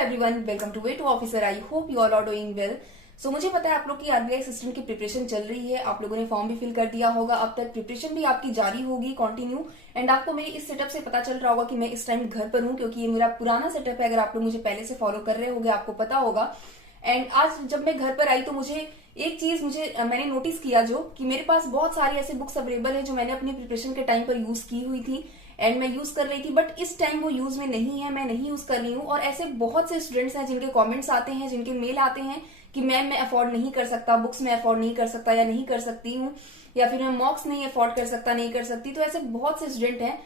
Everyone, welcome to way to officer. I hope you all are doing well. So मुझे पता है आप लोग की आरबीआई असिस्टेंट की प्रिपरेशन चल रही है। आप लोगों ने फॉर्म भी फिल कर दिया होगा। अब तक प्रिपरेशन भी आपकी जारी होगी कंटिन्यू। एंड आपको मेरे इस सेटअप से पता चल रहा होगा कि मैं इस टाइम घर पर हूँ, क्योंकि ये मेरा पुराना सेटअप है। अगर आप लोग मुझे पहले से फॉलो कर रहे होंगे आपको पता होगा। एंड आज जब मैं घर पर आई तो मुझे एक चीज मैंने नोटिस किया जो कि मेरे पास बहुत सारी ऐसे बुक्स अवेलेबल है जो मैंने अपनी प्रिपरेशन के टाइम पर यूज की हुई थी एंड मैं यूज कर रही थी, बट इस टाइम वो यूज में नहीं है, मैं नहीं यूज कर रही हूँ। और ऐसे बहुत से स्टूडेंट्स हैं जिनके कमेंट्स आते हैं, जिनके मेल आते हैं कि मैम मैं अफोर्ड नहीं कर सकता, बुक्स में अफोर्ड नहीं कर सकता या नहीं कर सकती हूँ, या फिर मैं मॉक्स नहीं अफोर्ड कर सकता, नहीं कर सकती। तो ऐसे बहुत से स्टूडेंट हैं।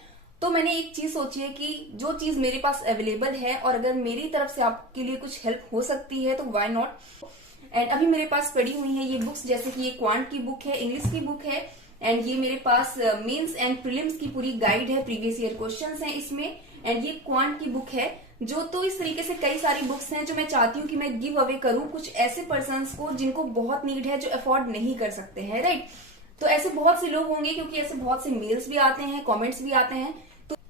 तो मैंने एक चीज सोची है कि जो चीज मेरे पास अवेलेबल है और अगर मेरी तरफ से आपके लिए कुछ हेल्प हो सकती है तो व्हाई नॉट। एंड अभी मेरे पास पड़ी हुई है ये बुक्स, जैसे कि ये क्वांट की बुक है, इंग्लिश की बुक है, एंड ये मेरे पास मेंस एंड प्रीलिम्स की पूरी गाइड है, प्रीवियस ईयर क्वेश्चंस हैं इसमें। एंड ये क्वांट की बुक है जो, तो इस तरीके से कई सारी बुक्स हैं जो मैं चाहती हूँ कि मैं गिव अवे करूँ कुछ ऐसे पर्संस को जिनको बहुत नीड है, जो अफोर्ड नहीं कर सकते हैं, राइट। तो ऐसे बहुत से लोग होंगे, क्योंकि ऐसे बहुत से मेल्स भी आते हैं, कॉमेंट्स भी आते हैं।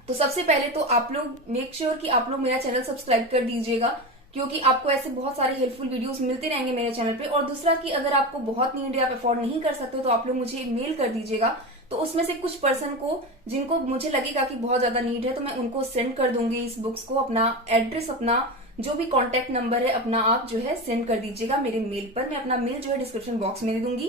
तो सबसे पहले तो आप लोग मेक श्योर कि आप लोग मेरा चैनल सब्सक्राइब कर दीजिएगा, क्योंकि आपको ऐसे बहुत सारे हेल्पफुल वीडियोस मिलते रहेंगे मेरे चैनल पे। और दूसरा कि अगर आपको बहुत नीड है, आप अफोर्ड नहीं कर सकते, तो आप लोग मुझे मेल कर दीजिएगा। तो उसमें से कुछ पर्सन को जिनको मुझे लगेगा कि बहुत ज्यादा नीड है, तो मैं उनको सेंड कर दूंगी इस बुक्स को। अपना एड्रेस, अपना जो भी कॉन्टेक्ट नंबर है अपना आप जो है सेंड कर दीजिएगा मेरे मेल पर। मैं अपना मेल जो है डिस्क्रिप्शन बॉक्स में दे दूंगी।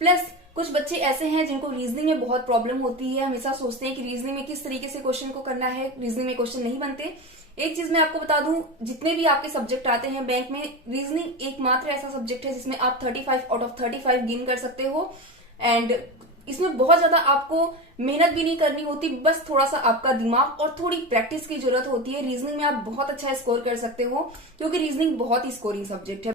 प्लस कुछ बच्चे ऐसे हैं जिनको रीजनिंग में बहुत प्रॉब्लम होती है, हमेशा सोचते हैं कि रीजनिंग में किस तरीके से क्वेश्चन को करना है, रीजनिंग में क्वेश्चन नहीं बनते। एक चीज मैं आपको बता दूं, जितने भी आपके सब्जेक्ट आते हैं बैंक में, रीजनिंग एकमात्र ऐसा सब्जेक्ट है जिसमें आप 35 आउट ऑफ 35 गेन कर सकते हो। एंड इसमें बहुत ज्यादा आपको मेहनत भी नहीं करनी होती, बस थोड़ा सा आपका दिमाग और थोड़ी प्रैक्टिस की जरूरत होती है। रीजनिंग में आप बहुत अच्छा स्कोर कर सकते हो, क्योंकि रीजनिंग बहुत ही स्कोरिंग सब्जेक्ट है।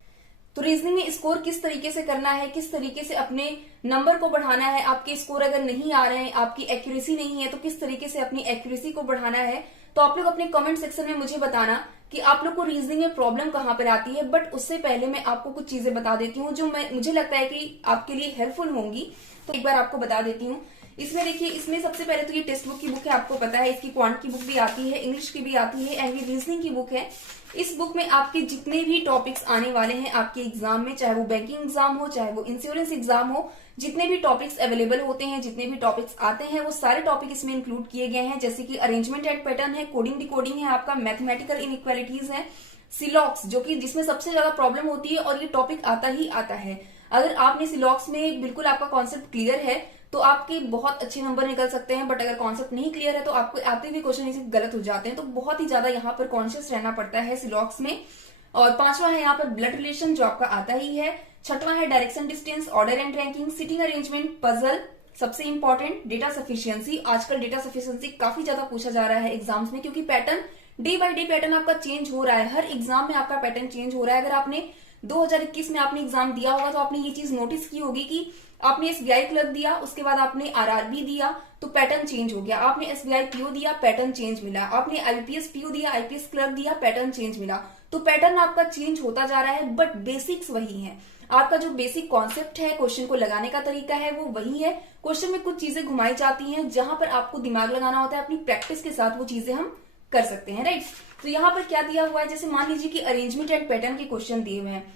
तो रीजनिंग में स्कोर किस तरीके से करना है, किस तरीके से अपने नंबर को बढ़ाना है, आपके स्कोर अगर नहीं आ रहे हैं, आपकी एक्यूरेसी नहीं है, तो किस तरीके से अपनी एक्यूरेसी को बढ़ाना है। तो आप लोग अपने कमेंट सेक्शन में मुझे बताना कि आप लोग को रीजनिंग में प्रॉब्लम कहाँ पर आती है। बट उससे पहले मैं आपको कुछ चीजें बता देती हूँ जो मुझे लगता है कि आपके लिए हेल्पफुल होंगी। तो एक बार आपको बता देती हूँ। इसमें देखिए, इसमें सबसे पहले तो ये टेक्स्ट बुक की बुक है, आपको पता है। इसकी क्वांट की बुक भी आती है, इंग्लिश की भी आती है, एंड ये रीजनिंग की बुक है। इस बुक में आपके जितने भी टॉपिक्स आने वाले हैं आपके एग्जाम में, चाहे वो बैंकिंग एग्जाम हो, चाहे वो इंश्योरेंस एग्जाम हो, जितने भी टॉपिक्स अवेलेबल होते हैं, जितने भी टॉपिक्स आते हैं, वो सारे टॉपिक इसमें इंक्लूड किए गए हैं। जैसे कि अरेंजमेंट एंड पैटर्न है, कोडिंग डिकोडिंग है, आपका मैथमेटिकल इनइक्वालिटीज है, सिलॉक्स जो कि जिसमें सबसे ज्यादा प्रॉब्लम होती है, और ये टॉपिक आता ही आता है। अगर आपने सिलॉक्स में बिल्कुल आपका कॉन्सेप्ट क्लियर है तो आपके बहुत अच्छे नंबर निकल सकते हैं। बट अगर कॉन्सेप्ट नहीं क्लियर है तो आपको आते हुए क्वेश्चन इसे गलत हो जाते हैं। तो बहुत ही ज्यादा यहाँ पर कॉन्शियस रहना पड़ता है सिलॉक्स में। और पांचवा है यहाँ पर ब्लड रिलेशन, जो आपका आता ही है। छठवां है direction distance, order and ranking, sitting arrangement, puzzle, सबसे इंपॉर्टेंट डेटा सफिशियंसी। आजकल डेटा सफिशियंसी काफी ज्यादा पूछा जा रहा है एग्जाम्स में, क्योंकि pattern day by day pattern आपका चेंज हो रहा है। हर एग्जाम में आपका पैटर्न चेंज हो रहा है। अगर आपने 2021 में आपने एग्जाम दिया होगा तो आपने ये चीज नोटिस की होगी कि आपने एसबीआई क्लर्क दिया, उसके बाद आपने आरआरबी दिया तो पैटर्न चेंज हो गया। आपने एसबीआई पीओ दिया, पैटर्न चेंज मिला। आपने आईपीएस पीओ दिया, आईपीएस क्लर्क दिया, पैटर्न चेंज मिला। तो पैटर्न आपका चेंज होता जा रहा है, बट बेसिक्स वही है। आपका जो बेसिक कॉन्सेप्ट है, क्वेश्चन को लगाने का तरीका है, वो वही है। क्वेश्चन में कुछ चीजें घुमाई जाती हैं, जहां पर आपको दिमाग लगाना होता है। अपनी प्रैक्टिस के साथ वो चीजें हम कर सकते हैं, राइट। तो यहाँ पर क्या दिया हुआ है, जैसे मान लीजिए कि अरेंजमेंट एंड पैटर्न के क्वेश्चन दिए हुए हैं।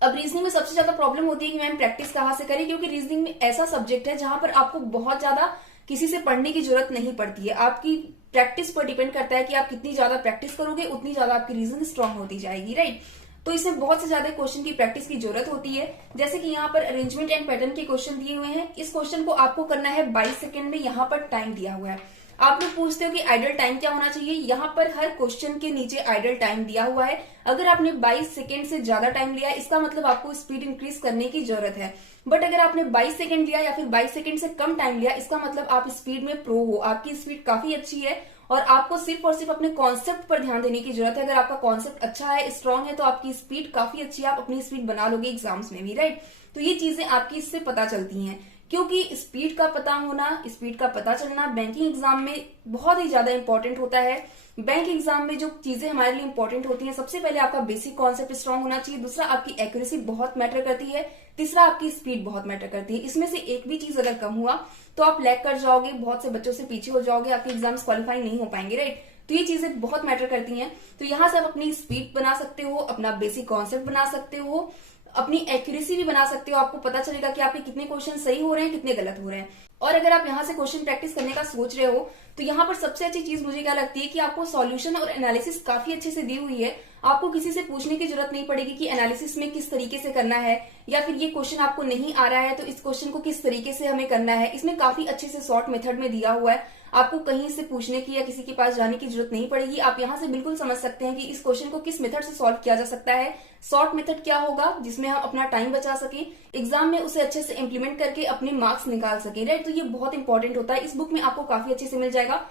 अब रीजनिंग में सबसे ज्यादा प्रॉब्लम होती है कि मैम प्रैक्टिस कहाँ से करें, क्योंकि रीजनिंग में ऐसा सब्जेक्ट है जहां पर आपको बहुत ज्यादा किसी से पढ़ने की जरूरत नहीं पड़ती है। आपकी प्रैक्टिस पर डिपेंड करता है कि आप कितनी ज्यादा प्रैक्टिस करोगे, उतनी ज्यादा आपकी रीजनिंग स्ट्रांग होती जाएगी, राइट। तो इसमें बहुत से ज्यादा क्वेश्चन की प्रैक्टिस की जरूरत होती है। जैसे कि यहाँ पर अरेंजमेंट एंड पैटर्न के क्वेश्चन दिए हुए हैं। इस क्वेश्चन को आपको करना है 22 सेकेंड में। यहाँ पर टाइम दिया हुआ है। आप लोग पूछते हो कि आइडल टाइम क्या होना चाहिए। यहाँ पर हर क्वेश्चन के नीचे आइडल टाइम दिया हुआ है। अगर आपने 22 सेकेंड से ज्यादा टाइम लिया, इसका मतलब आपको स्पीड इंक्रीज करने की जरूरत है। बट अगर आपने 22 सेकेंड लिया या फिर 22 सेकेंड से कम टाइम लिया, इसका मतलब आप स्पीड में प्रो हो, आपकी स्पीड काफी अच्छी है। और आपको सिर्फ और सिर्फ अपने कॉन्सेप्ट पर ध्यान देने की जरूरत है। अगर आपका कॉन्सेप्ट अच्छा है, स्ट्रांग है, तो आपकी स्पीड काफी अच्छी है। आप अपनी स्पीड बना लोगे एग्जाम्स में भी, राइट। तो ये चीजें आपकी इससे पता चलती हैं, क्योंकि स्पीड का पता होना, स्पीड का पता चलना बैंकिंग एग्जाम में बहुत ही ज्यादा इंपॉर्टेंट होता है। बैंक एग्जाम में जो चीजें हमारे लिए इंपॉर्टेंट होती हैं, सबसे पहले आपका बेसिक कॉन्सेप्ट स्ट्रांग होना चाहिए। दूसरा, आपकी एक्यूरेसी बहुत मैटर करती है। तीसरा, आपकी स्पीड बहुत मैटर करती है। इसमें से एक भी चीज अगर कम हुआ तो आप लैग कर जाओगे, बहुत से बच्चों से पीछे हो जाओगे, आपके एग्जाम्स क्वालिफाई नहीं हो पाएंगे, राइट। तो ये चीजें बहुत मैटर करती हैं। तो यहाँ से आप अपनी स्पीड बना सकते हो, अपना बेसिक कॉन्सेप्ट बना सकते हो, अपनी एक्यूरेसी भी बना सकते हो। आपको पता चलेगा कि आपके कितने क्वेश्चन सही हो रहे हैं, कितने गलत हो रहे हैं। और अगर आप यहाँ से क्वेश्चन प्रैक्टिस करने का सोच रहे हो तो यहाँ पर सबसे अच्छी चीज मुझे क्या लगती है कि आपको सॉल्यूशन और एनालिसिस काफी अच्छे से दी हुई है। आपको किसी से पूछने की जरूरत नहीं पड़ेगी कि एनालिसिस में किस तरीके से करना है, या फिर ये क्वेश्चन आपको नहीं आ रहा है तो इस क्वेश्चन को किस तरीके से हमें करना है। इसमें काफी अच्छे से शॉर्ट मेथड में दिया हुआ है। आपको कहीं से पूछने की या किसी के पास जाने की जरूरत नहीं पड़ेगी। आप यहाँ से बिल्कुल समझ सकते हैं कि इस क्वेश्चन को किस मेथड से सॉल्व किया जा सकता है। शॉर्ट मेथड क्या होगा जिसमें हम अपना टाइम बचा सके, एग्जाम में उसे अच्छे से इंप्लीमेंट करके अपने मार्क्स निकाल सके, राइट। तो ये बहुत इंपॉर्टेंट होता है। इस बुक में आपको काफी अच्छे से मिल जाएगा।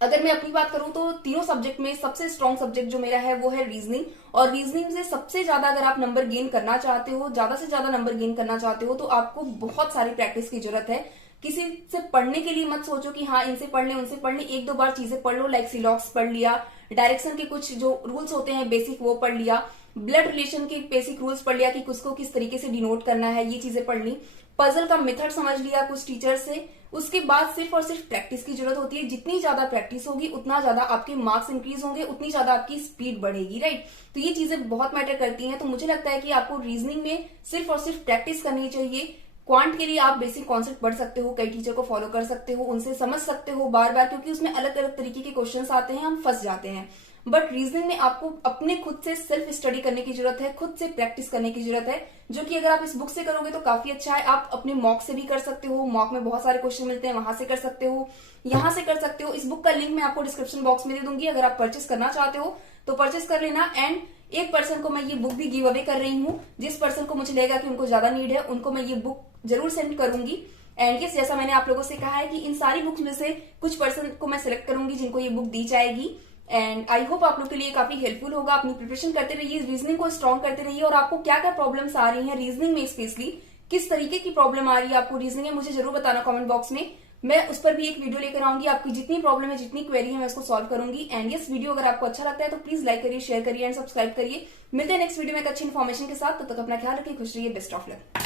अगर मैं अपनी बात करूं तो तीनों सब्जेक्ट में सबसे स्ट्रॉन्ग सब्जेक्ट जो मेरा है वो है रीजनिंग। और रीजनिंग से सबसे ज्यादा अगर आप नंबर गेन करना चाहते हो, ज्यादा से ज्यादा नंबर गेन करना चाहते हो, तो आपको बहुत सारी प्रैक्टिस की जरूरत है। किसी से पढ़ने के लिए मत सोचो कि हाँ इनसे पढ़ ले उनसे पढ़ ले। एक दो बार चीजें पढ़ लो, लाइक सिलॉक्स पढ़ लिया, डायरेक्शन के कुछ जो रूल्स होते हैं बेसिक वो पढ़ लिया, ब्लड रिलेशन के बेसिक रूल्स पढ़ लिया कि उसको किस तरीके से डिनोट करना है, ये चीजें पढ़ ली, पजल का मेथड समझ लिया कुछ टीचर से। उसके बाद सिर्फ और सिर्फ प्रैक्टिस की जरूरत होती है। जितनी ज्यादा प्रैक्टिस होगी उतना ज्यादा आपके मार्क्स इंक्रीज होंगे, उतनी ज्यादा आपकी स्पीड बढ़ेगी, राइट। तो ये चीजें बहुत मैटर करती हैं। तो मुझे लगता है कि आपको रीजनिंग में सिर्फ और सिर्फ प्रैक्टिस करनी चाहिए। क्वांट के लिए आप बेसिक कॉन्सेप्ट पढ़ सकते हो, कई टीचर को फॉलो कर सकते हो, उनसे समझ सकते हो बार बार, क्योंकि उसमें अलग अलग तरीके के क्वेश्चंस आते हैं, हम फंस जाते हैं। बट रीजनिंग में आपको अपने खुद से सेल्फ स्टडी करने की जरूरत है, खुद से प्रैक्टिस करने की जरूरत है, जो कि अगर आप इस बुक से करोगे तो काफी अच्छा है। आप अपने मॉक से भी कर सकते हो, मॉक में बहुत सारे क्वेश्चन मिलते हैं, वहां से कर सकते हो, यहाँ से कर सकते हो। इस बुक का लिंक मैं आपको डिस्क्रिप्शन बॉक्स में दे दूंगी। अगर आप परचेस करना चाहते हो तो परचेस कर लेना। एंड एक पर्सन को मैं ये बुक भी गिव अवे कर रही हूँ। जिस पर्सन को मुझे लगेगा कि उनको ज्यादा नीड है उनको मैं ये बुक जरूर सेंड करूंगी। एंड यस, जैसा मैंने आप लोगों से कहा है कि इन सारी बुक्स में से कुछ पर्सन को मैं सिलेक्ट करूंगी जिनको ये बुक दी जाएगी। एंड आई होप आप लोग के लिए काफी हेल्पफुल होगा। अपनी प्रिपरेशन करते रहिए, रीजनिंग को स्ट्रॉन्ग करते रहिए। और आपको क्या क्या प्रॉब्लम्स आ रही हैं रीजनिंग में, स्पेशली किस तरीके की प्रॉब्लम आ रही है आपको रीजनिंग में, मुझे जरूर बताना कमेंट बॉक्स में। मैं उस पर भी एक वीडियो लेकर आऊंगी। आपकी जितनी प्रॉब्लम है, जितनी क्वेरी है, मैं उसको सॉल्व करूंगी। एंड यस, वीडियो अगर आपको अच्छा लगता है तो प्लीज लाइक करिए, शेयर करिए एंड सब्सक्राइब करिए। मिलते हैं नेक्स्ट वीडियो में एक अच्छी इन्फॉर्मेशन के साथ। तब तक अपना ख्याल रखिए, खुश रहिए, बेस्ट ऑफ लक।